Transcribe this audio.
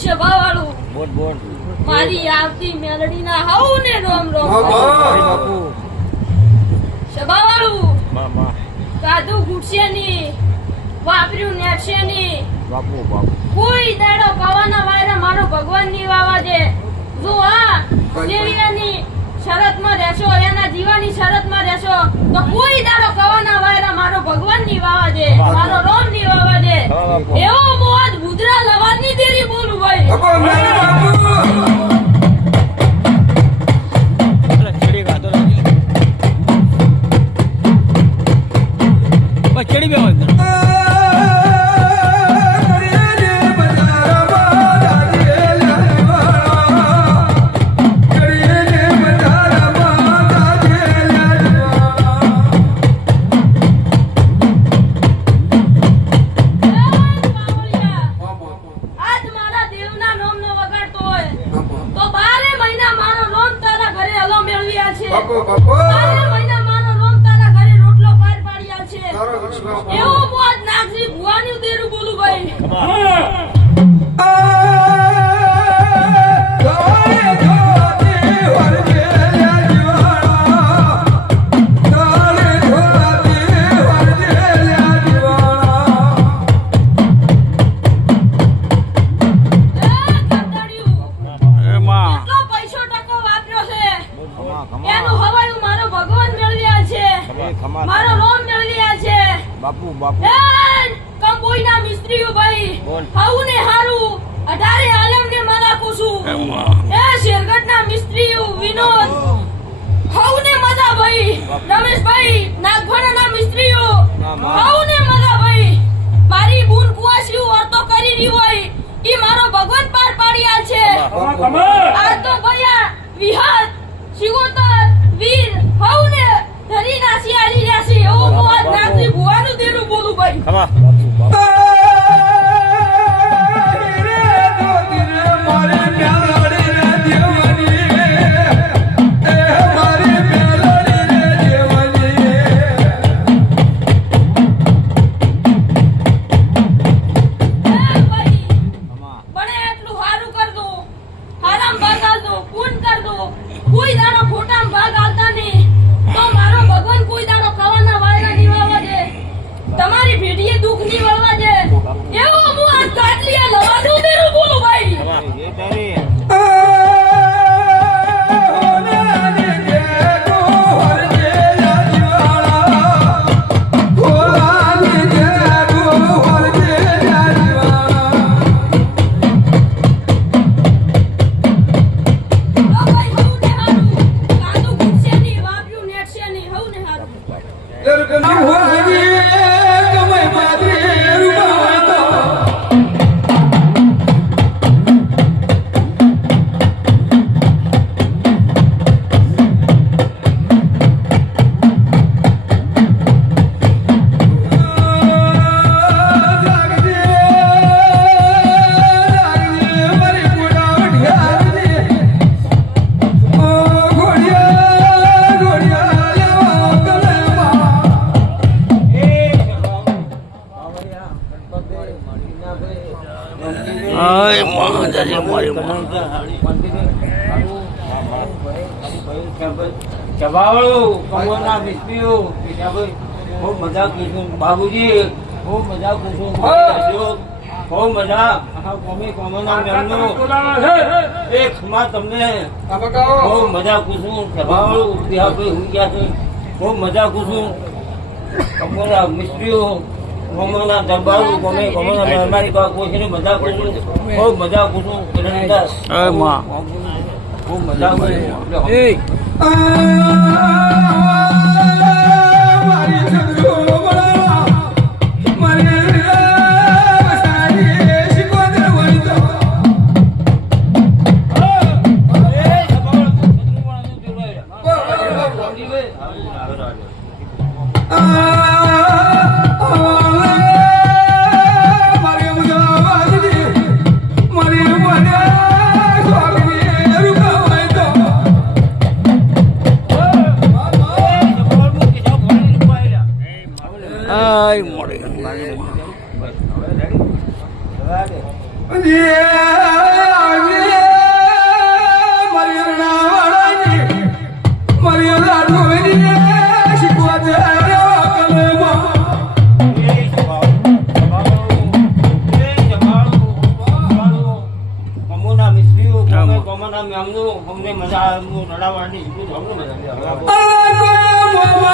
સભાવાળું બોલ બોલ મારી આવતી મેલડીના હાઉને રોમ રોમ બાપુ સભાવાળું મામા કાધું ઘૂટશે ની વાપર્યું નેટશે ની બાપુ બાપુ કોઈ દાડો પાવાના વાયરા મારો ભગવાન ની વાવા દે જો આ દેવીની શરતમાં રહેશો એના જીવાની શરતમાં રહેશો તો કોઈ દાડો કવાના વાયરા મારો ભગવાન ની વાવા દે મારો રોમ ની વાવા દે એવો મોજ બુધરા લવાની દેરી બોલું ભાઈ ચડી બે એવો મોજ નાખજી ભુવાની દેરું બોલું ભાઈ મારો રોમ મેળવ્યા છે બાપુ બાપુ કંબોઈના મિસ્ત્રીઓ ભાઈ હાઉને હારું 18 આલમને મારા કુસુ એ શેરગઢના મિસ્ત્રીઓ વિનોદ હાઉને મજા ભાઈ રમેશભાઈ નાગભણાના મિસ્ત્રીઓ હાઉને મજા ભાઈ મારી બૂન કુવાસી વર્તો કરી રહી હોય ઈ મારો ભગવાન પાર પાડ્યા છે આ તો ભયા વિહાર શિગોતર વીર હાઉને ધરી નાસી આલી રાસી એવો મોજ નાખી ભુવાનું દેરું બોલું ભાઈ કોઈ દાડો ખોટા ભાગ આવતા નહીં તો મારો ભગવાન કોઈ દાડો ખાવાના વાયરા નહીં વાવા દે તમારી ભેડીએ દુઃખ નહીં વળવા દે એવો હું આ કાટલીયા લવાનું દેરું બોલું ભાઈ બાબુજી ખૂબ મજા કુસુમ બહુ મજા એક તમને બહુ મજા કુસુમ સભાવાળું ખૂબ મજા કુસુમ કમોના મિસ્ત્રીઓ કમોના દરબારો ગમે કમોના મહેમાની કોઈને મજા કુસુમ ખૂબ મજા કુસુમ ખૂબ મજા Yeah. અમે અમને મજા આવે રડાવવાની અમને મજા આવે. બરાબર.